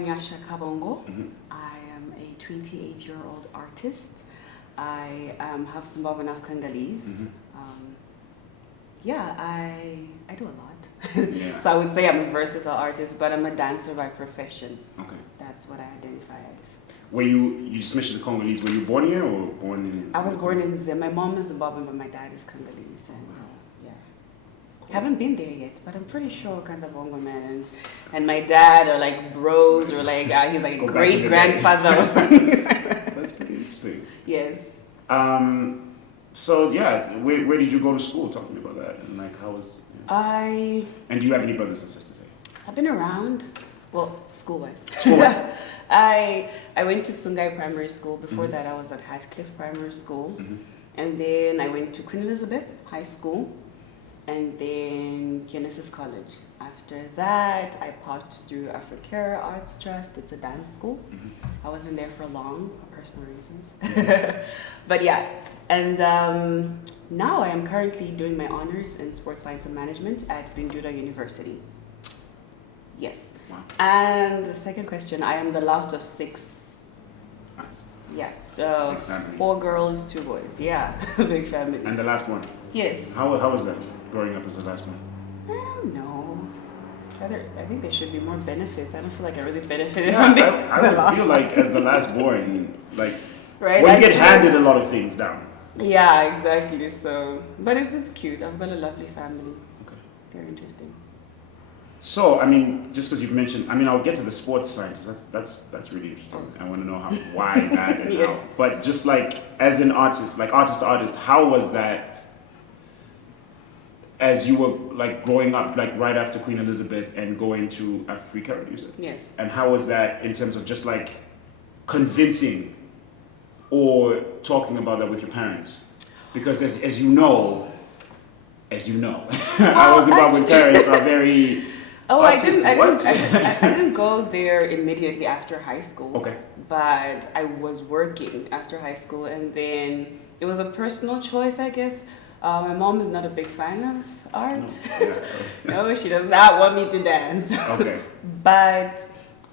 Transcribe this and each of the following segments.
Deborah Kabongo. I am a 28-year-old artist. I have Zimbabwean of Congolese. I do a lot. Yeah. So I would say I'm a versatile artist, but I'm a dancer by profession. Okay. That's what I identify as. Were you just mentioned the Congolese, were you born here or born in? I was born in Zim. My mom is Zimbabwean, but my dad is Congolese. And haven't been there yet, but I'm pretty sure Kabongo, man. And my dad are like bros, or like he's like a great grandfather or something. That's pretty interesting. Yes. So yeah, where did you go to school? Talk to me about that. And like, how was? Yeah. And do you have any brothers and sisters? I've been around. Well, school-wise. School-wise. I went to Tsungai Primary School. Before that, I was at Hatcliffe Primary School, and then I went to Queen Elizabeth High School, and then Genesis College. After that, I passed through Africara Arts Trust. It's a dance school. I wasn't there for long, for personal reasons. But yeah, and now I am currently doing my honors in sports science and management at Binduda University. Yes. Wow. And the second question, I am the last of 6. Nice. Yeah. 4 girls, 2 boys. Yeah, big family. And the last one? Yes. How was that, growing up as the last one? I don't know. I think there should be more benefits. I don't feel like I really benefited Yeah, from it. I would feel like as the last born, like, right? well, you get handed a lot of things down. Yeah, exactly. So, but it's cute. I've got a lovely family. Okay. Very interesting. So, I mean, just because you've mentioned, I mean, I'll get to the sports side. That's really interesting. I want to know why that and how. But just like as an artist, like artist to artist, how was that as you were like growing up, like right after Queen Elizabeth and going to Africa, you said? Yes. And how was that in terms of just like convincing or talking about that with your parents? Because as you know, our Zimbabwean parents are very... Oh, I didn't go there immediately after high school. Okay. But I was working after high school, and then it was a personal choice, I guess. My mom is not a big fan of art. No, she does not want me to dance. Okay. But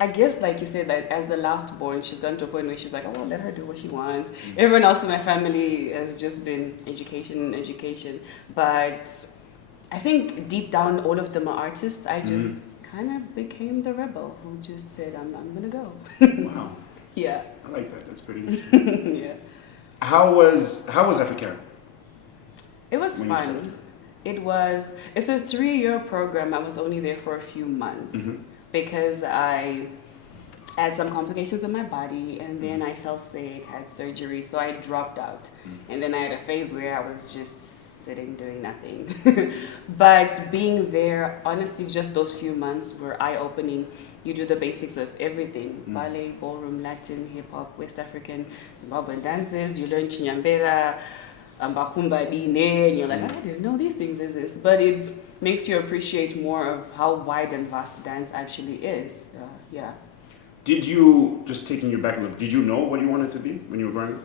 I guess, like you said, that as the last born, she's gotten to a point where she's like, oh, well, let her do what she wants. Everyone else in my family has just been education. But I think deep down, all of them are artists. I just kind of became the rebel who just said, I'm going to go. Wow. Yeah. I like that. That's pretty interesting. Yeah. How was Africa? It was fun. It's a 3-year program. I was only there for a few months because I had some complications with my body, and then I fell sick, had surgery, so I dropped out. And then I had a phase where I was just sitting doing nothing. But being there, honestly, just those few months were eye-opening. You do the basics of everything: ballet, ballroom, Latin, hip-hop, West African, Zimbabwean dances. You learn chinyambera, Bakumba Dine, and you're like, I didn't know these things exist. But it makes you appreciate more of how wide and vast dance actually is. Yeah. Did you, just taking you back a little, did you know what you wanted to be when you were growing up?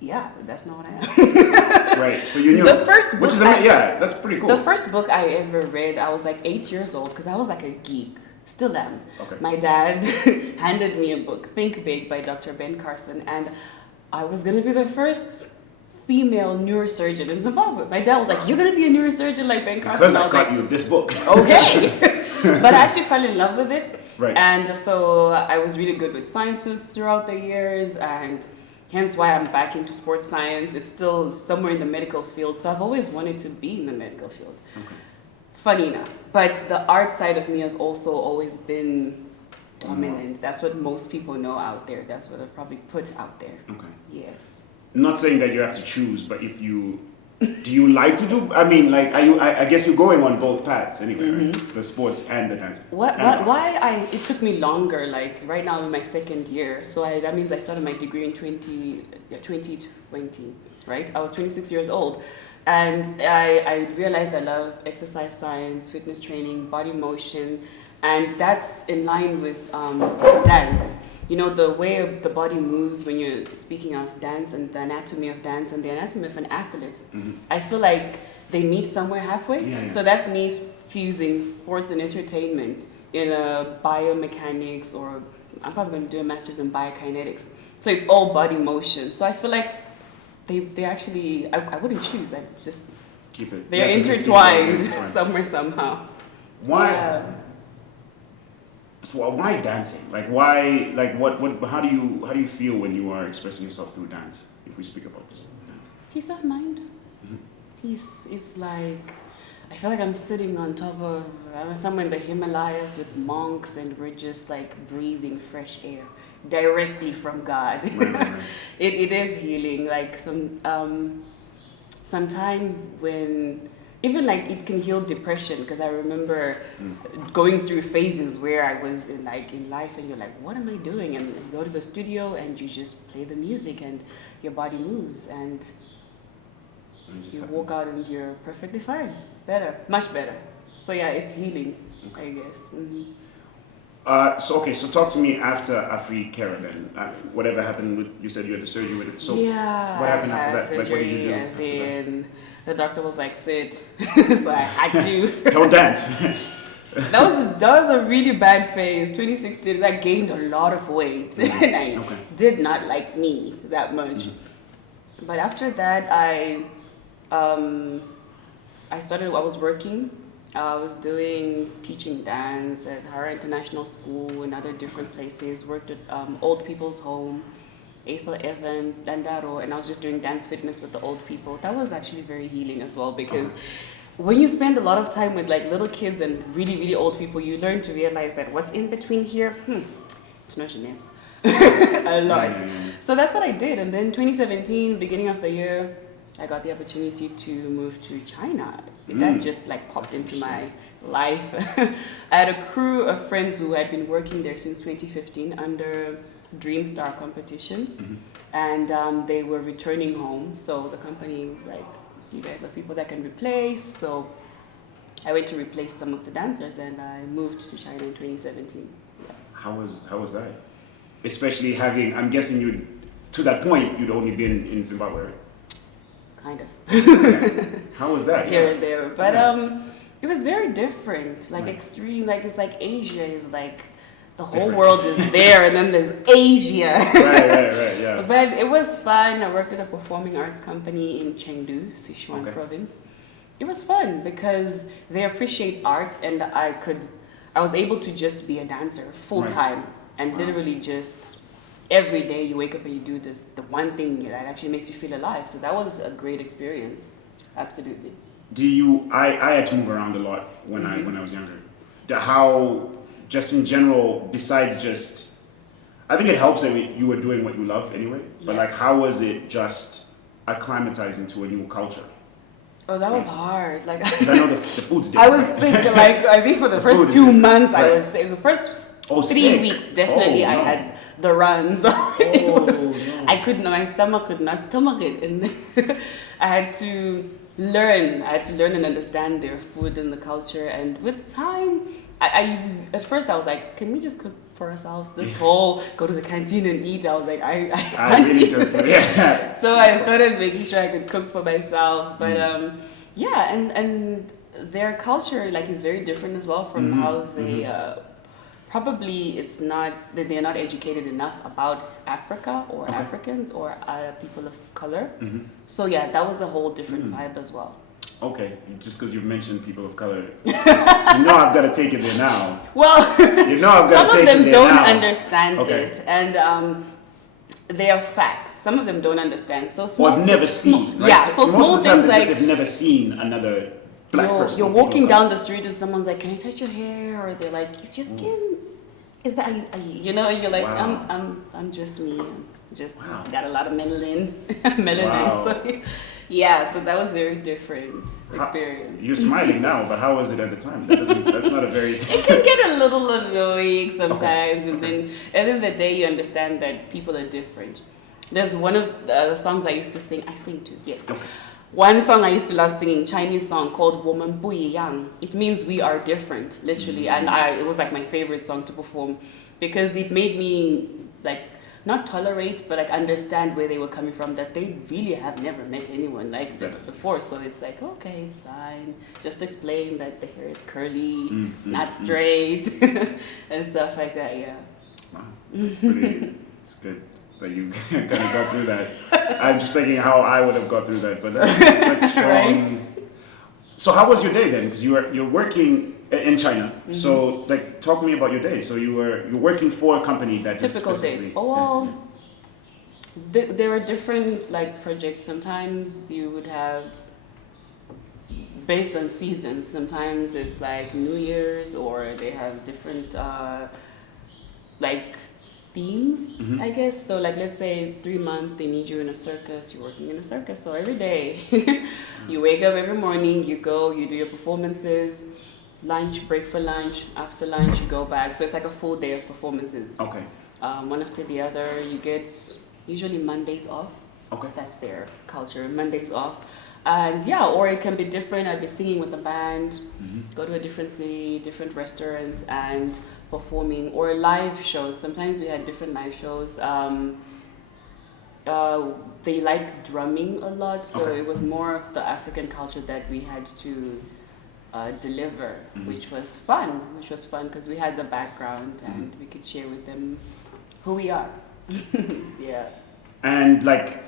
Yeah, but that's not what I am. Right, so you knew. The first book, that's pretty cool. The first book I ever read, I was like 8 years old, because I was like a geek. Still am. Okay. My dad handed me a book, Think Big by Dr. Ben Carson, and I was going to be the first female neurosurgeon in Zimbabwe. My dad was like, you're going to be a neurosurgeon like Ben Carson. Because I got you this book. Okay. But I actually fell in love with it. Right. And so I was really good with sciences throughout the years, and hence why I'm back into sports science. It's still somewhere in the medical field, so I've always wanted to be in the medical field. Okay. Funny enough. But the art side of me has also always been dominant. That's what most people know out there. That's what I've probably put out there. Okay. Yes. Not saying that you have to choose, but if you... Do you like to do... I mean, like, I guess you're going on both paths anyway, right? The sports and the dance. It took me longer, like, right now I'm in my 2nd year. So that means I started my degree in 2020, right? I was 26 years old. And I realized I love exercise science, fitness training, body motion, and that's in line with dance. You know, the way the body moves when you're speaking of dance, and the anatomy of dance and the anatomy of an athlete. I feel like they meet somewhere halfway. Yeah. So that's me fusing sports and entertainment in a biomechanics, or I'm probably going to do a master's in biokinetics. So it's all body motion. So I feel like they actually, I wouldn't choose. I just keep it. They're intertwined somewhere somehow. Why? Yeah. Well, why dancing? Like why? Like what? How do you feel when you are expressing yourself through dance? If we speak about just dance. Peace of mind. Mm-hmm. Peace. It's like I feel like I'm sitting on top of somewhere in the Himalayas with monks, and we're just like breathing fresh air directly from God. Right. It is healing. Like sometimes when. Even like it can heal depression, because I remember going through phases where I was in life, and you're like, what am I doing? And you go to the studio and you just play the music and your body moves and you walk out and you're perfectly fine. Better, much better. So yeah, it's healing, I guess. Mm-hmm. So talk to me after Africara then. Whatever happened with, you said you had the surgery with it. So yeah, what happened after that? Surgery, like what did you do? And then the doctor was like, sit. So I had to. Don't dance. That was a really bad phase. 2016, I gained a lot of weight. And I did not like me that much. Mm-hmm. But after that, I was working. I was teaching dance at Hara International School and other different places, worked at old people's home, Ethel Evans, Dandaro, and I was just doing dance fitness with the old people. That was actually very healing as well, because when you spend a lot of time with like little kids and really, really old people, you learn to realize that what's in between here, it's not a lot. So that's what I did. And then 2017, beginning of the year, I got the opportunity to move to China. That just like popped into my life. I had a crew of friends who had been working there since 2015 under Dream Star competition, and they were returning home. So the company was like, you guys are people that can replace. So I went to replace some of the dancers, and I moved to China in 2017. Yeah. How was that? Especially having, I'm guessing to that point, you'd only been in Zimbabwe, right? Kind of. How was that? Here and there, but it was very different. Like extreme. Like it's like Asia is like the whole world is there, and then there's Asia. Right. Yeah. But it was fun. I worked at a performing arts company in Chengdu, Sichuan province. It was fun because they appreciate art, and I was able to just be a dancer full time, and literally just. Every day you wake up and you do the one thing that actually makes you feel alive. So that was a great experience. Absolutely. I had to move around a lot when I was younger. How, just in general, besides just, I think it helps that you were doing what you love anyway, but like how was it just acclimatizing to a new culture? Oh, that was hard. Like I know the food's different. I was sick, like I think for the first 2 months I was sick. The first 3 weeks definitely I had the runs. I couldn't, my stomach could not stomach it, and I had to learn and understand their food and the culture. And with time, I at first I was like, can we just cook for ourselves? This whole go to the canteen and eat, I was like, I can't really eat. So I started making sure I could cook for myself. But and their culture like is very different as well from how they. Probably it's not that they're not educated enough about Africa or Africans or people of color. So yeah, that was a whole different vibe as well. Okay, just because you've mentioned people of color, I've got to take it there now. Well, I've got to take it there now. Some of them don't understand it, and they are facts. Some of them don't understand. So small. Or I've never seen. Right? Yeah, so small things like they've never seen another. You're walking down the street and someone's like, can I touch your hair? Or they're like, is your skin, is that, you're like, I'm just me. I'm just got a lot of melanin. So, yeah, so that was a very different experience. You're smiling now, but how was it at the time? That's not a very... It can get a little annoying sometimes, and then at the end of the day, you understand that people are different. There's one of the songs I used to sing. I sing too, yes. Okay. One song I used to love singing, Chinese song called Woman Bu Yang. It means we are different, literally. And it was like my favorite song to perform because it made me like not tolerate, but like understand where they were coming from, that they really have never met anyone like this before. So it's like, okay, it's fine. Just explain that the hair is curly, it's not straight, and stuff like that, yeah. Wow, it's good that you kind of got through that. I'm just thinking how I would have got through that, but that's like strong. Right? So how was your day then? Because you're working in China. So like, talk to me about your day. So you're working for a company that typical days. Oh well, there are different like projects. Sometimes you would have based on seasons. Sometimes it's like New Year's, or they have different like themes, I guess. So like, let's say 3 months they need you in a circus, you're working in a circus. So every day you wake up every morning, you go, you do your performances, lunch, break for lunch, after lunch you go back. So it's like a full day of performances. Okay. One after the other. You get usually Mondays off. Okay. That's their culture, Mondays off. And yeah, or it can be different. I'd be singing with a band, go to a different city, different restaurants, and performing, or live shows. Sometimes we had different live shows. They like drumming a lot, so it was more of the African culture that we had to deliver, which was fun because we had the background and we could share with them who we are. Yeah. And like,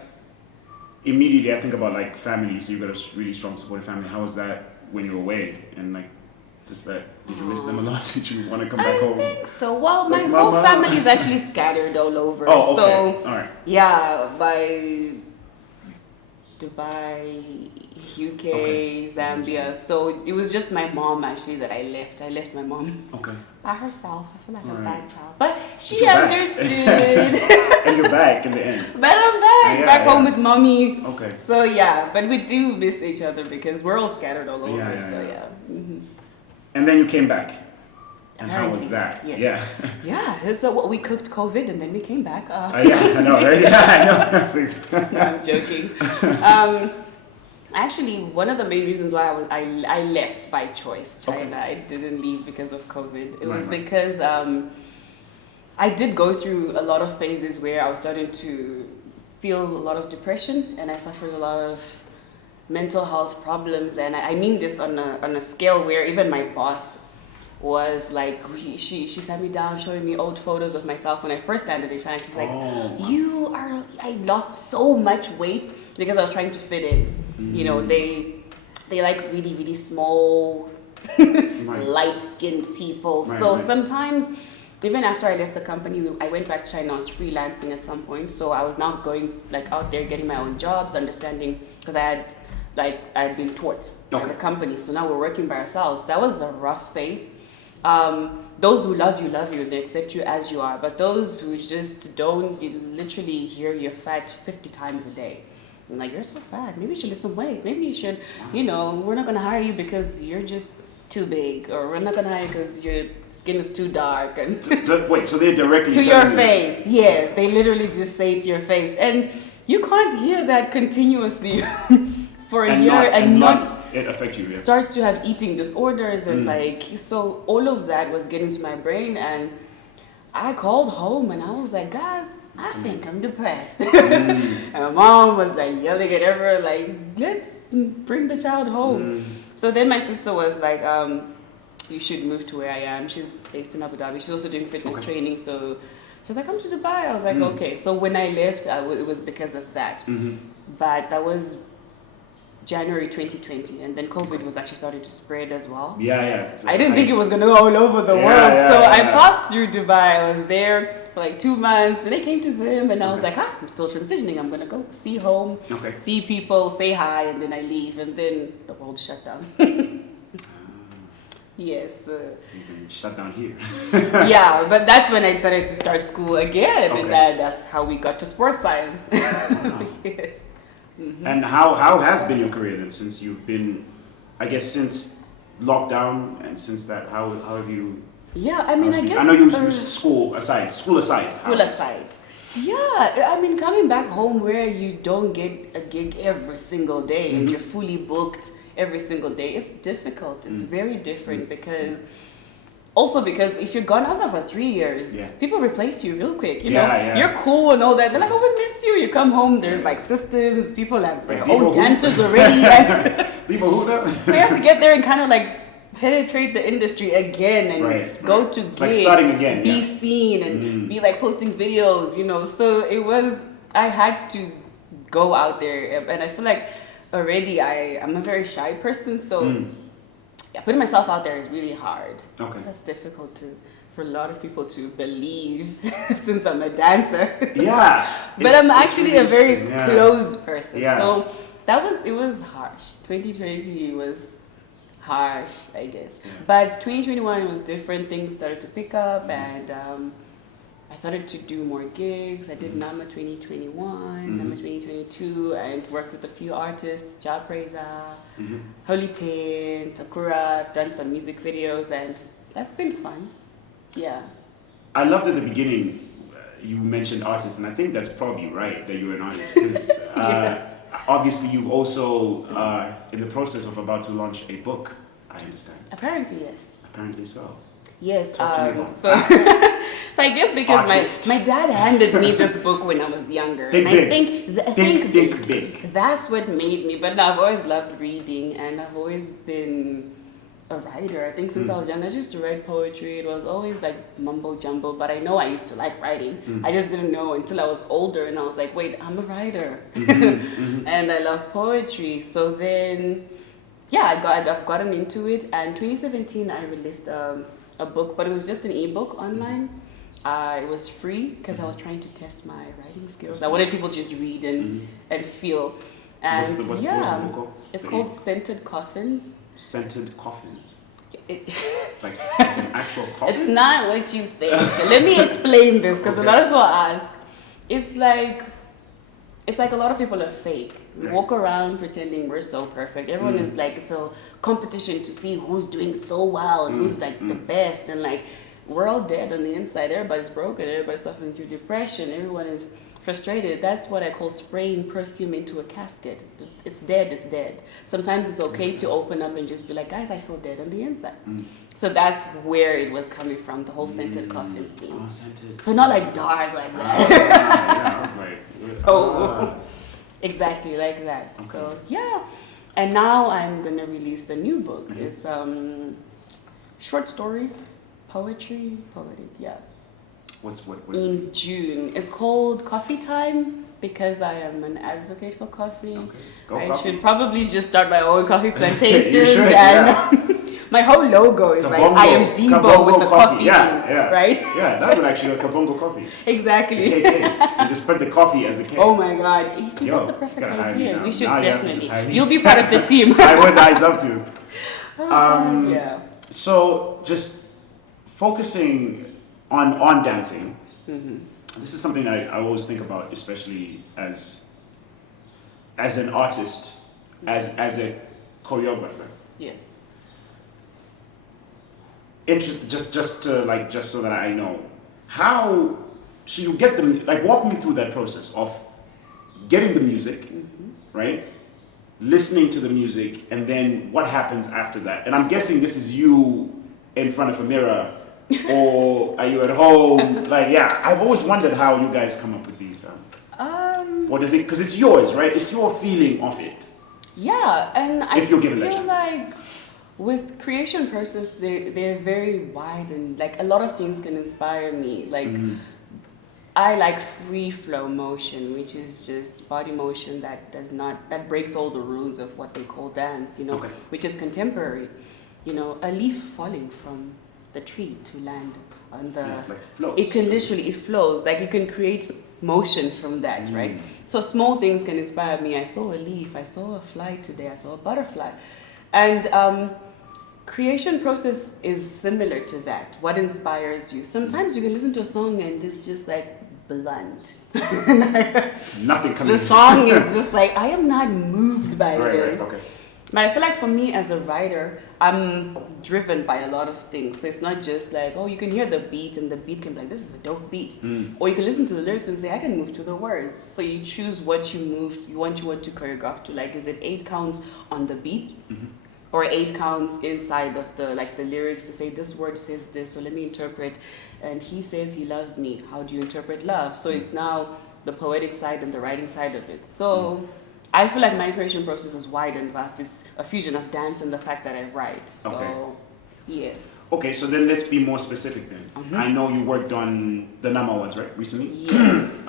immediately I think about like family. So you've got a really strong supportive family. How was that when you were away? And like, just that, did you miss them a lot? Did you want to come back home? I think so. Well, my whole family is actually scattered all over. Oh, okay. So, all right. Yeah, by Dubai, UK, Zambia. So it was just my mom actually that I left. I left my mom by herself. I feel like a bad child. But she understood. And you're back in the end. But I'm back home with mommy. Okay. So yeah, but we do miss each other because we're all scattered all over. And then you came back. And how was that? Yes. Yeah, it's we cooked COVID and then we came back. Yeah, I know, right? Yeah, I know. No, I'm joking. Actually, one of the main reasons why I left by choice China. I didn't leave because of COVID. It was because I did go through a lot of phases where I was starting to feel a lot of depression, and I suffered a lot of mental health problems. And I mean this on a scale where even my boss was like, she sat me down showing me old photos of myself when I first landed in China. She's like, I lost so much weight because I was trying to fit in. You know, they like really, really small, light-skinned people. Sometimes, even after I left the company, I went back to China. I was freelancing at some point. So I was now going like out there, getting my own jobs, understanding, because I'd been taught by the company. So now we're working by ourselves. That was a rough phase. Those who love you, they accept you as you are. But those who just don't, you literally hear you're fat 50 times a day. I'm like, you're so fat. Maybe you should lose some weight. Maybe you should, we're not going to hire you because you're just too big. Or we're not going to hire you because your skin is too dark. And wait, so they directly to your face. Yes, they literally just say to your face. And you can't hear that continuously. For a year and not it affect you. Starts to have eating disorders and so all of that was getting to my brain, and I called home and I was like, guys, I think I'm depressed. And my mom was like yelling at everyone like, let's bring the child home. So then my sister was like, you should move to where I am. She's based in Abu Dhabi. She's also doing fitness training, so she's like, come to Dubai. I was like, okay. So when I left, it was because of that. But that was January 2020, and then COVID was actually starting to spread as well. So I didn't think it was going to go all over the world. So I passed through Dubai. I was there for like 2 months. Then I came to Zim, and I was like, I'm still transitioning. I'm going to go see home, see people, say hi, and then I leave. And then the world shut down. Yes. Shut down here. Yeah, but that's when I decided to start school again. And that's how we got to sports science. Yes. And how has been your career then, since you've been, I guess, since lockdown and since that, how have you? Yeah, I mean, I guess. I know you school aside. Yeah, I mean, coming back home where you don't get a gig every single day and you're fully booked every single day, it's difficult. It's very different because Also because if you're gone outside for 3 years, people replace you real quick. You know, Yeah. you're cool and all that. They're like, oh, we miss you. You come home, there's like systems. People have their own dancers already. People who know. So you have to get there and kind of like penetrate the industry again and go to gigs, like starting again, be seen and be like posting videos. You know, so it was. I had to go out there, and I feel like already I'm a very shy person, so. Yeah, putting myself out there is really hard. Okay. That's difficult for a lot of people to believe since I'm a dancer. Yeah. But I'm actually really a very closed person. Yeah. So it was harsh. 2020 was harsh, I guess. Yeah. But 2021 was different. Things started to pick up and I started to do more gigs. I did Nama 2021, Nama 2022, and worked with a few artists, Ja Praiser, Holy Tent, Takura. I've done some music videos, and that's been fun. Yeah. I loved at the beginning, you mentioned artists, and I think that's probably right that you're an artist. 'Cause, Yes. Obviously, you've also in the process of about to launch a book, I understand. Apparently, yes. Apparently so. Yes, So I guess because Artist. my dad handed me this book when I was younger. Think and big. I think Big. that's what made me. But I've always loved reading and I've always been a writer. I think since I was young, I used to write poetry. It was always like mumbo jumbo, but I know I used to like writing. I just didn't know until I was older and I was like, wait, I'm a writer. And I love poetry. So then, yeah, I've gotten into it. And 2017, I released a book, but it was just an ebook online. It was free because I was trying to test my writing skills. I wanted people to just read and feel. And what's the book called? It's called Scented Coffins. Scented Coffins. It, like an actual coffin? It's not what you think. Let me explain this because a lot of people ask. It's like a lot of people are fake. We walk around pretending we're so perfect. Everyone is like, it's a competition to see who's doing so well and who's like the best. And like, we're all dead on the inside. Everybody's broken. Everybody's suffering through depression. Everyone is frustrated. That's what I call spraying perfume into a casket. It's dead, it's dead. Sometimes it's okay to open up and just be like, guys, I feel dead on the inside. So that's where it was coming from, the whole scented coffin thing. Oh, scented. So not like dark like that. Yeah, I was like, Exactly like that. Okay. So yeah. And now I'm gonna release the new book. It's short stories, poetry, poetic, yeah. What? In June. It's called Coffee Time because I am an advocate for coffee. Okay. Go I coffee. should probably just start my own coffee plantations. You should, my whole logo is like Kabongo. I am Debo Kabongo with the coffee Yeah, thing, yeah. right? Yeah, that would actually be a Kabongo coffee. Exactly. The cake is. You just spread the coffee as a cake. Oh my God. You think Yo, that's a perfect gotta hire me idea. now. We should Now you have to just hire definitely. me. You'll be part of the team. I'd love to. Yeah. So just focusing on dancing. This is something I always think about, especially as an artist, as a choreographer. Yes. Just so that I know how. So you get them, like, walk me through that process of getting the music, right? Listening to the music, and then what happens after that? And I'm guessing this is you in front of a mirror, or are you at home? Like, yeah, I've always wondered how you guys come up with these. What is it? Because it's yours, right? It's your feeling of it. Yeah, and I If you're given that feel chance. like with creation process, they're very wide and like a lot of things can inspire me. Like I like free flow motion, which is just body motion that breaks all the rules of what they call dance, which is contemporary. A leaf falling from the tree to land on the flows. it flows. Like you can create motion from that, right? So small things can inspire me. I saw a leaf, I saw a fly today, I saw a butterfly. And creation process is similar to that. What inspires you? Sometimes you can listen to a song and it's just like blunt. Nothing coming. The song is just like, I am not moved by this. Right, okay. But I feel like for me as a writer, I'm driven by a lot of things. So it's not just like, oh, you can hear the beat and the beat can be like, this is a dope beat. Or you can listen to the lyrics and say, I can move to the words. So you choose what you want to choreograph to. Like, is it 8 counts on the beat? or 8 counts inside of the lyrics to say this word says this, so let me interpret. And he says he loves me. How do you interpret love? So it's now the poetic side and the writing side of it. So I feel like my creation process is wide and vast. It's a fusion of dance and the fact that I write. So yes. Okay, so then let's be more specific then. I know you worked on the Nama ones, right, recently? Yes.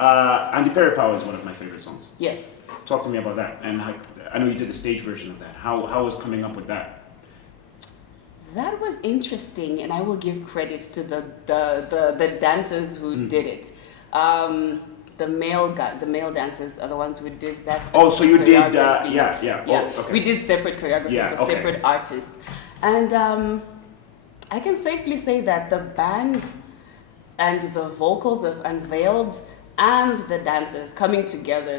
Andy Perry Power is one of my favorite songs. Yes. Talk to me about that. And I know you did the stage version of that. How was coming up with that? That was interesting, and I will give credit to the dancers who did it. The male dancers are the ones who did that. Oh, so you did, choreography. yeah. Yeah, Oh, okay. we did separate choreography for separate artists. And I can safely say that the band and the vocals of Unveiled and the dancers coming together,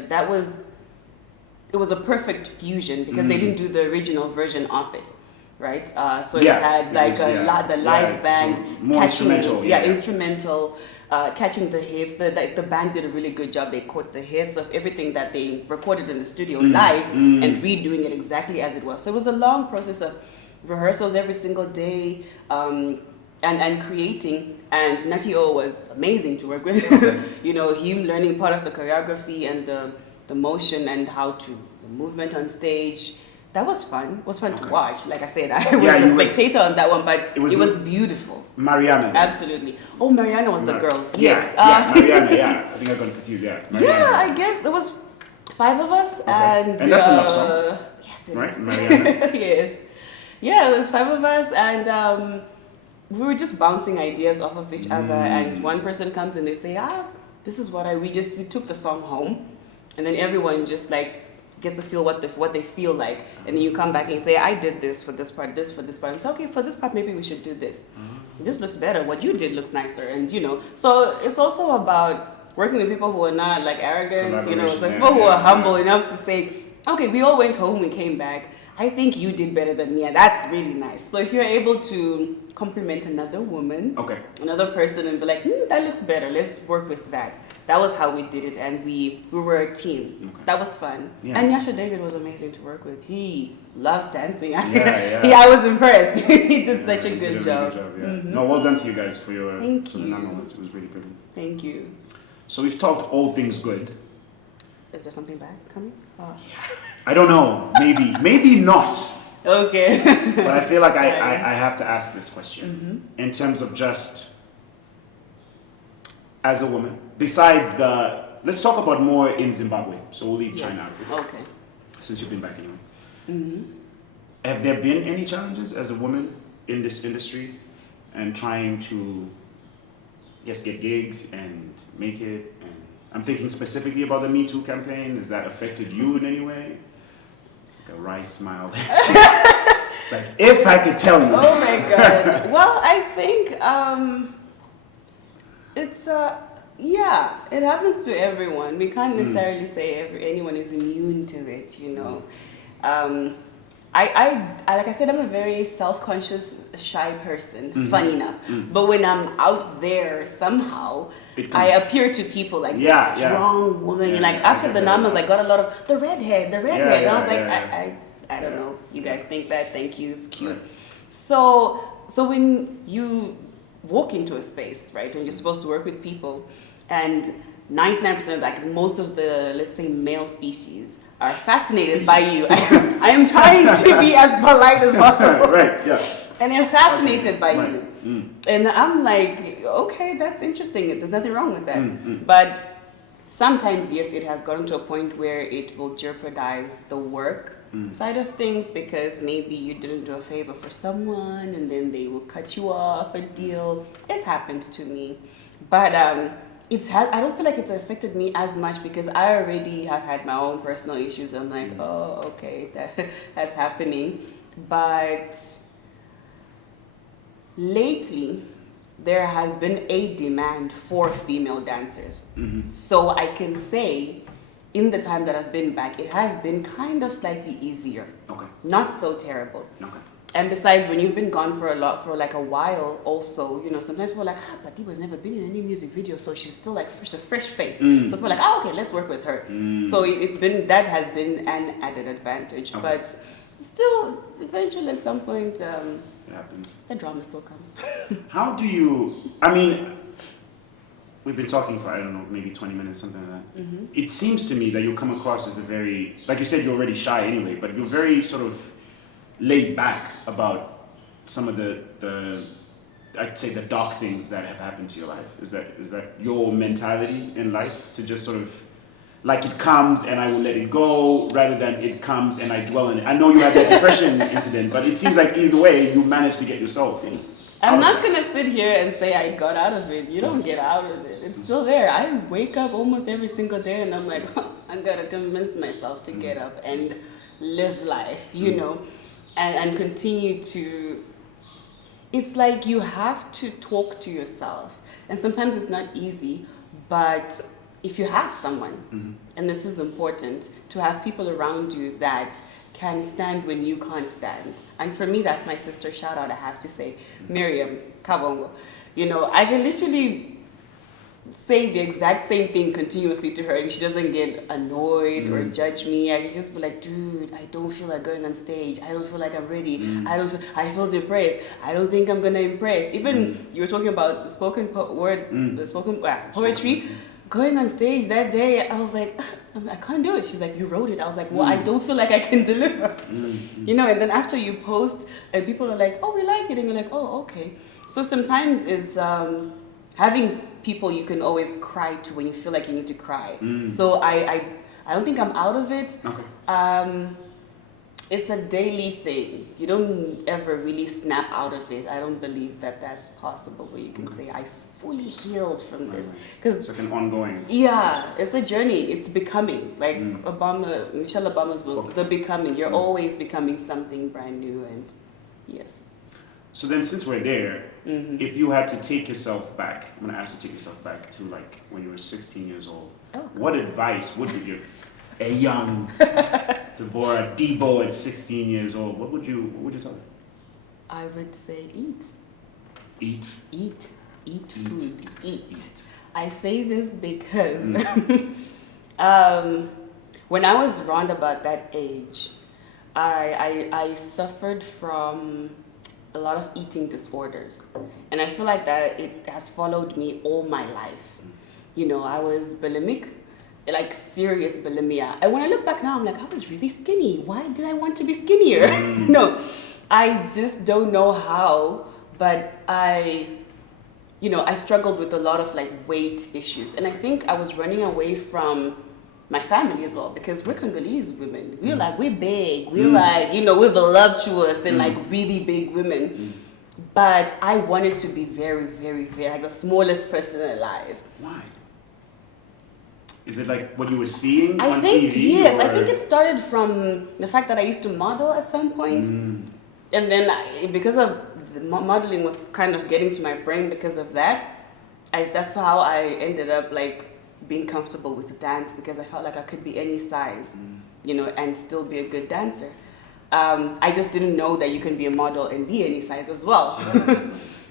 it was a perfect fusion because they didn't do the original version of it. Right, so it had the live band so more instrumental, instrumental, catching the hits. The band did a really good job. They caught the hits of everything that they recorded in the studio live and redoing it exactly as it was. So it was a long process of rehearsals every single day and creating. And Metoo was amazing to work with. You know, him learning part of the choreography and the motion and the movement on stage. That was fun. It was fun to watch. Like I said, I was a spectator on that one, but it was beautiful. Mariana. Absolutely. Oh, Mariana was the girls. Yes. Yeah, Mariana, yeah. I think I got confused, yeah. Yeah, I guess there was 5 of us. And that's enough song. Yes, it right? is. Mariana. Yes. Yeah, there was 5 of us, and we were just bouncing ideas off of each other, and one person comes and they say, this is what we took the song home, and then everyone just get to feel what they feel like, and then you come back and you say, I did this for this part, this for this part. It's okay, for this part maybe we should do this. This looks better. What you did looks nicer, and So it's also about working with people who are not arrogant. It's people who are humble enough to say, okay, we all went home, we came back. I think you did better than me, and that's really nice. So if you're able to compliment another woman, another person, and be like, that looks better. Let's work with that. That was how we did it, and we were a team. That was fun. Yeah. And Yasha David was amazing to work with. He loves dancing. I was impressed. He did such a good job. No, well done to you guys for your Thank you. It was really good. Thank you. So we've talked all things good. Is there something bad coming? Oh. I don't know. Maybe not. Okay. But I feel like I have to ask this question in terms of just as a woman. Besides let's talk about more in Zimbabwe. So we'll leave China out. Okay. Since you've been back anyway. Have there been any challenges as a woman in this industry and trying to, get gigs and make it? And I'm thinking specifically about the metoo campaign. Has that affected you in any way? It's like a wry smile. It's like, if I could tell you. Oh my God. Well, I think it's it happens to everyone. We can't necessarily say anyone is immune to it, I like I said, I'm a very self-conscious, shy person, funny enough. But when I'm out there, somehow I appear to people like this strong woman. After the Namas, I got a lot of the redhead, and I was like, I don't know. You guys think that? Thank you. It's cute. Right. So when you walk into a space, right, and you're supposed to work with people, and 99%, most of the, let's say, male species are fascinated by you. I am trying to be as polite as possible. Right, yeah. And they're fascinated by you. And I'm like, okay, that's interesting. There's nothing wrong with that. But sometimes, yes, it has gotten to a point where it will jeopardize the work side of things, because maybe you didn't do a favor for someone and then they will cut you off a deal. It's happened to me. But I don't feel like it's affected me as much because I already have had my own personal issues. I'm like, oh, okay, that's happening. But lately, there has been a demand for female dancers. So I can say, in the time that I've been back, it has been kind of slightly easier. Okay. Not so terrible. Okay. And besides, when you've been gone for a while, also, sometimes people are like, but Deborah's never been in any music video, so she's still a fresh face. So people are like, okay, let's work with her. So that has been an added advantage. Okay. But still, eventually at some point, It happens. the drama still comes. How do you, I mean, we've been talking for, I don't know, maybe 20 minutes, something like that. Mm-hmm. It seems to me that you come across as a very, like you said, you're already shy anyway, but you're very sort of laid back about some of the I'd say the dark things that have happened to your life. Is that your mentality in life, to just sort of, like, it comes and I will let it go, rather than it comes and I dwell on it? I know you had that depression incident, but it seems like either way you managed to get yourself I'm not going to sit here and say I got out of it. You don't get out of it. It's still there. I wake up almost every single day and I'm like, I'm going to convince myself to get up and live life, you know, and continue to... It's like you have to talk to yourself. And sometimes it's not easy, but if you have someone, and this is important, to have people around you that can stand when you can't stand. And for me, that's my sister. Shout out, I have to say, Miriam Kabongo. You know, I can literally say the exact same thing continuously to her and she doesn't get annoyed or judge me. I can just be like, dude, I don't feel like going on stage. I don't feel like I'm ready. I feel depressed. I don't think I'm gonna impress. Even you were talking about the spoken poetry. Going on stage that day, I was like, I can't do it. She's like, you wrote it. I was like, well, I don't feel like I can deliver. You know, and then after you post and people are like, oh, we like it. And you're like, oh, okay. So sometimes it's having people you can always cry to when you feel like you need to cry. So I don't think I'm out of it. Okay. It's a daily thing. You don't ever really snap out of it. I don't believe that that's possible where you can say, I fully healed from this. Because it's like an ongoing... Yeah, it's a journey. It's becoming. Like Michelle Obama's book, The Becoming. You're always becoming something brand new, and yes. So then, since we're there, if you had to take yourself back, I'm going to ask you to take yourself back to like when you were 16 years old. What advice would you give a young Deborah Debo at 16 years old? What would you tell her? I would say eat. Eat. Eat food. Eat. I say this because when I was around about that age, I suffered from a lot of eating disorders, and I feel like that it has followed me all my life. You know, I was bulimic, like serious bulimia. And when I look back now, I'm like, I was really skinny. Why did I want to be skinnier? No, I just don't know how, but I struggled with a lot of like weight issues. And I think I was running away from my family as well, because we're Congolese women. We're like, we're big. We're like, you know, we're voluptuous and like really big women. But I wanted to be very, very, very, like the smallest person alive. Why? Is it like what you were seeing on think, TV? Yes, or? I think it started from the fact that I used to model at some point. And then because of the modeling was kind of getting to my brain because of that, that's how I ended up like being comfortable with dance, because I felt like I could be any size, you know, and still be a good dancer. I just didn't know that you can be a model and be any size as well.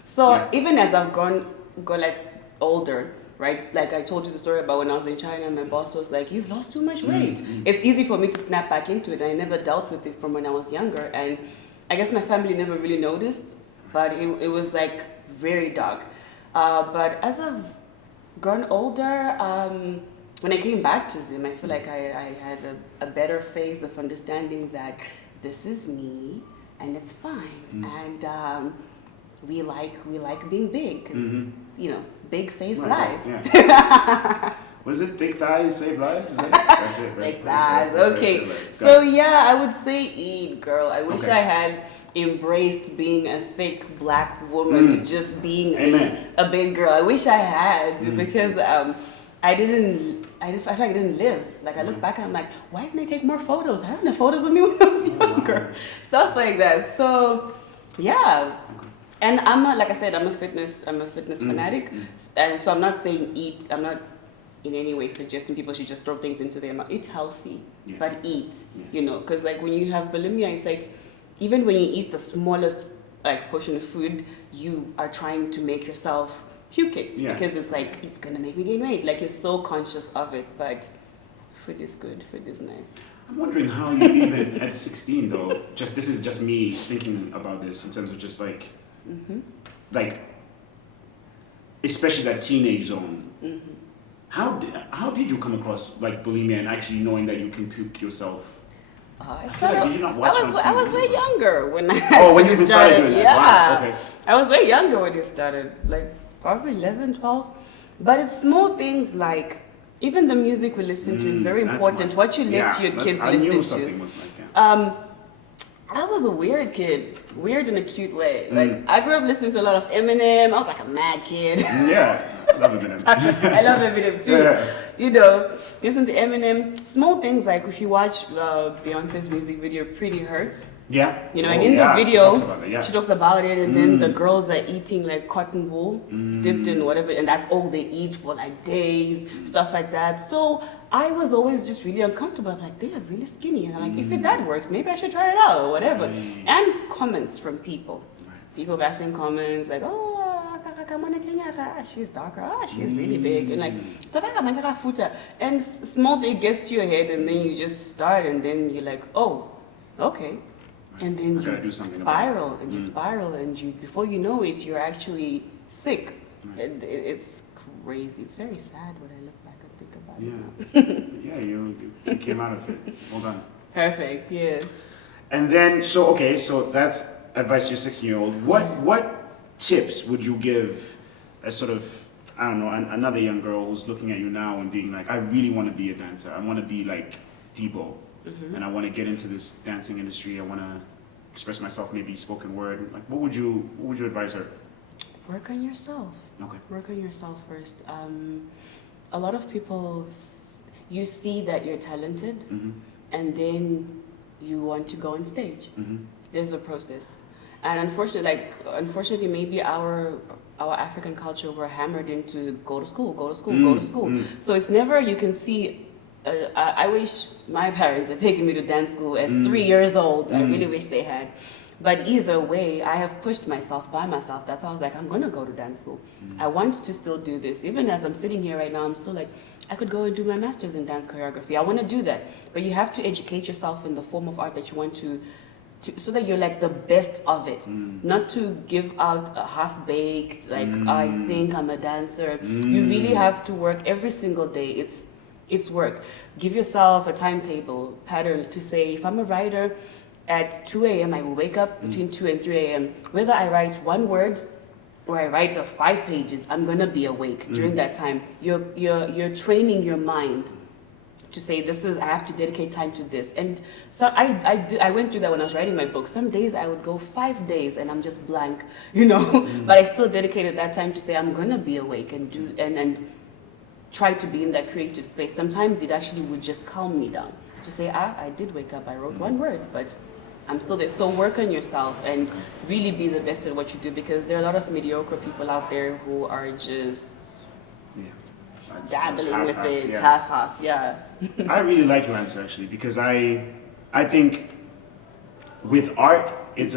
So even as I've gone like older, right? Like I told you the story about when I was in China and my boss was like, you've lost too much weight. It's easy for me to snap back into it. I never dealt with it from when I was younger. And I guess my family never really noticed, but it was like very dark. But as I've grown older, when I came back to Zim, I feel like I had a better phase of understanding that this is me and it's fine. And we like being big, because you know, big saves lives. Yeah. What is it? Big thighs save lives? Is that? That's it, right? Big thighs, okay. So yeah, I would say eat, girl. I wish I had embraced being a thick black woman, just being a big girl. I wish I had, because I feel like I didn't live. Like I look back and I'm like, why didn't I take more photos? I have enough photos of me when I was younger. Stuff like that. So yeah. And I'm not, like I said, I'm a fitness fanatic. And so I'm not saying eat, I'm not in any way suggesting people should just throw things into their mouth. Eat healthy, but eat, you know, because like when you have bulimia, it's like, even when you eat the smallest like portion of food, you are trying to make yourself puke it, because it's like, it's gonna make me gain weight. Like you're so conscious of it, but food is good, food is nice. I'm wondering how you even at 16 though. This is just me thinking about this in terms of just like, like, especially that teenage zone. How did you come across like bulimia and actually knowing that you can puke yourself? I feel like, did you not watch on TV? I was way younger when I when you started doing that. Yeah, wow. Okay. I was way younger when it started, like probably 11, 12. But it's small things like even the music we listen to is very important. What you let your kids I listen knew to. something was like that. I was a weird kid, weird in a cute way. Like I grew up listening to a lot of Eminem. I was like a mad kid. Yeah, I love Eminem. I love Eminem too. Yeah. You know, listen to Eminem. Small things like if you watch Beyonce's music video, "Pretty Hurts." Yeah. You know, and in the video, she talks about it, and then the girls are eating like cotton wool dipped in whatever, and that's all they eat for like days, stuff like that. So I was always just really uncomfortable. I'm like, they are really skinny, and I'm like, if that works, maybe I should try it out or whatever. And comments from people, people asking comments like, oh, she's darker, she's really big, and like and small thing gets to your head, and then you just start, and then you're like, oh, okay. And then you spiral and you spiral, and you before you know it, you're actually sick. And it's crazy. It's very sad when I look back and think about it. Yeah, you came out of it. Well done. Perfect. Yes. And then so that's advice to your 16-year-old. What tips would you give as sort of, I don't know, another young girl who's looking at you now and being like, I really want to be a dancer. I want to be like Debo. And I want to get into this dancing industry. I want to express myself, maybe spoken word. Like, what would you advise her? Work on yourself. Okay. Work on yourself first. A lot of people, you see that you're talented, and then you want to go on stage. There's a process, and unfortunately, maybe our African culture, we're hammered into go to school, go to school, go to school. So it's never you can see. I wish my parents had taken me to dance school at 3 years old. I really wish they had. But either way, I have pushed myself by myself. That's why I was like, I'm going to go to dance school. I want to still do this. Even as I'm sitting here right now, I'm still like, I could go and do my master's in dance choreography. I want to do that. But you have to educate yourself in the form of art that you want to so that you're like the best of it. Not to give out a half-baked, like, I think I'm a dancer. You really have to work every single day. It's work. Give yourself a timetable pattern to say, if I'm a writer, at 2 a.m. I will wake up between 2 and 3 a.m. Whether I write one word or I write 5 pages, I'm gonna be awake during that time. You're training your mind to say, I have to dedicate time to this. And so I went through that when I was writing my book. Some days I would go 5 days and I'm just blank, you know. But I still dedicated that time to say, I'm gonna be awake and do and try to be in that creative space. Sometimes it actually would just calm me down. To say, I did wake up, I wrote one word, but I'm still there. So work on yourself and really be the best at what you do, because there are a lot of mediocre people out there who are just dabbling with it, half-half, I really like your answer actually, because I think with art, it's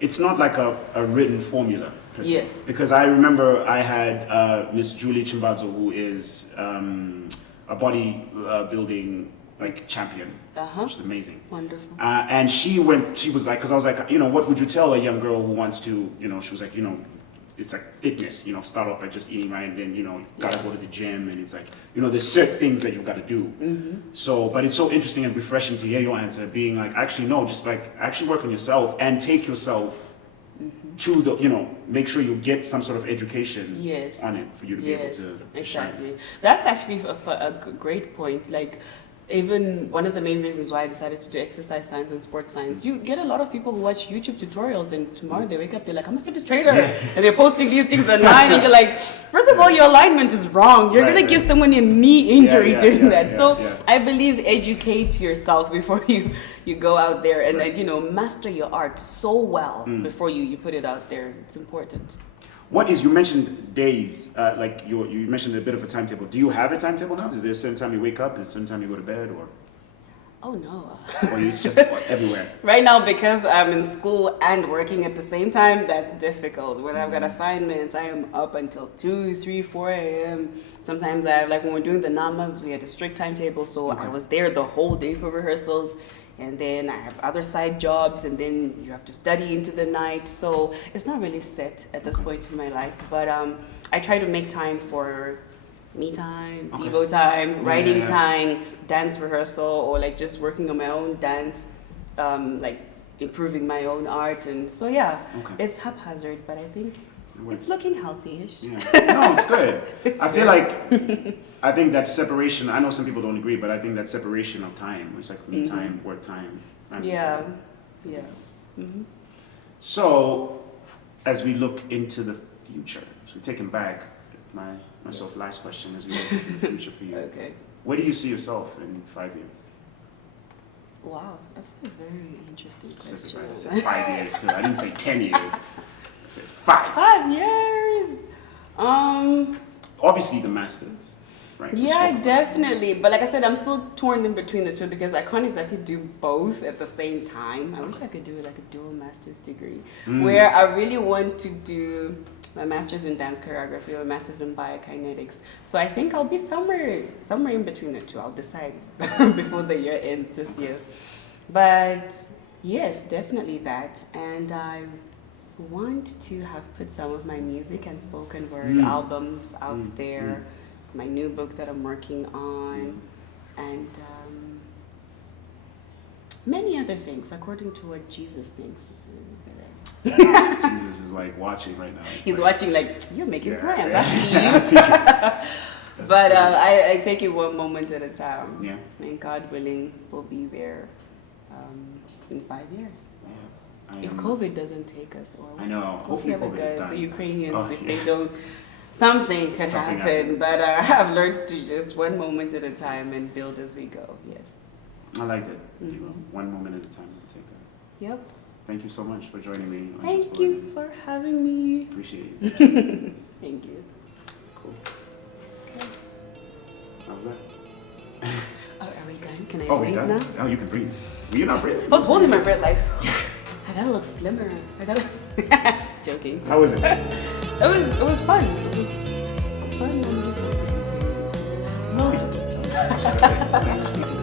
it's not like a written formula. Yes. Because I remember I had Miss Julie Chimbadzo, who is a body building like champion. Which is amazing. Wonderful. And she was like, because I was like, you know, what would you tell a young girl who wants to, you know, she was like, you know, it's like fitness, you know, start off by just eating right, and then, you know, you've got to go to the gym, and it's like, you know, there's certain things that you've got to do. So, but it's so interesting and refreshing to hear your answer, being like, actually, no, just like, actually work on yourself and take yourself to the, you know, make sure you get some sort of education on it for you to be able to exactly. shine. That's actually a great point. Like, even one of the main reasons why I decided to do exercise science and sports science, you get a lot of people who watch YouTube tutorials, and tomorrow they wake up, they're like, I'm a fitness trainer, and they're posting these things online, and you're like, first of all, your alignment is wrong. You're gonna give someone a knee injury doing that. So I believe educate yourself before you go out there and you know, master your art so well before you put it out there. It's important. You mentioned days, like you mentioned a bit of a timetable. Do you have a timetable now? Is there a certain time you wake up and a certain time you go to bed, or? Oh no. Or it's just everywhere? Right now, because I'm in school and working at the same time, that's difficult. When I've got assignments, I am up until 2, 3, 4 a.m. Sometimes like when we're doing the namas, we had a strict timetable, so I was there the whole day for rehearsals. And then I have other side jobs, and then you have to study into the night. So it's not really set at this point in my life. But I try to make time for me time, Devo time, writing time, dance rehearsal, or like just working on my own dance, like improving my own art. And so it's haphazard, but I think it's looking healthy-ish. Yeah. No, it's good. I feel like, I think that separation, I know some people don't agree, but I think that separation of time, it's like me time, work time. family time. Yeah. Mm-hmm. So, as we look into the future, so taking back myself last question, as we look into the future for you. Okay. Where do you see yourself in 5 years? Wow, that's a very interesting Specific, question. right? I said 5 years too. I didn't say 10 years. I said 5. 5 years. Obviously the masters, right? Yeah, definitely. But like I said, I'm still torn in between the two because I can't exactly do both at the same time. I wish I could do like a dual master's degree where I really want to do my master's in dance choreography or master's in biokinetics. So I think I'll be somewhere in between the two. I'll decide before the year ends this year. But yes, definitely that. And I want to have put some of my music and spoken word albums out there. My new book that I'm working on, and many other things according to what Jesus thinks. Jesus is like watching right now. He's watching like, you're making plans. Yeah. I see you. But I take it one moment at a time. Yeah. And God willing, we'll be there in 5 years. Yeah. If COVID doesn't take us, or I know. Hopefully COVID is done. The Ukrainians, if they don't, something could happen. But I've learned to just one moment at a time and build as we go. Yes. I like it. One moment at a time. I'll take that. Yep. Thank you so much for joining me. Thank you for having me. Appreciate you. Thank you. Cool. Okay. How was that? Oh, are we done? Can I we breathe done? now? Oh, you can breathe. Well, you're not breathing. I was holding my breath like, I gotta look slimmer. Joking. How was it? It was fun. It was fun. I'm just No, you didn't.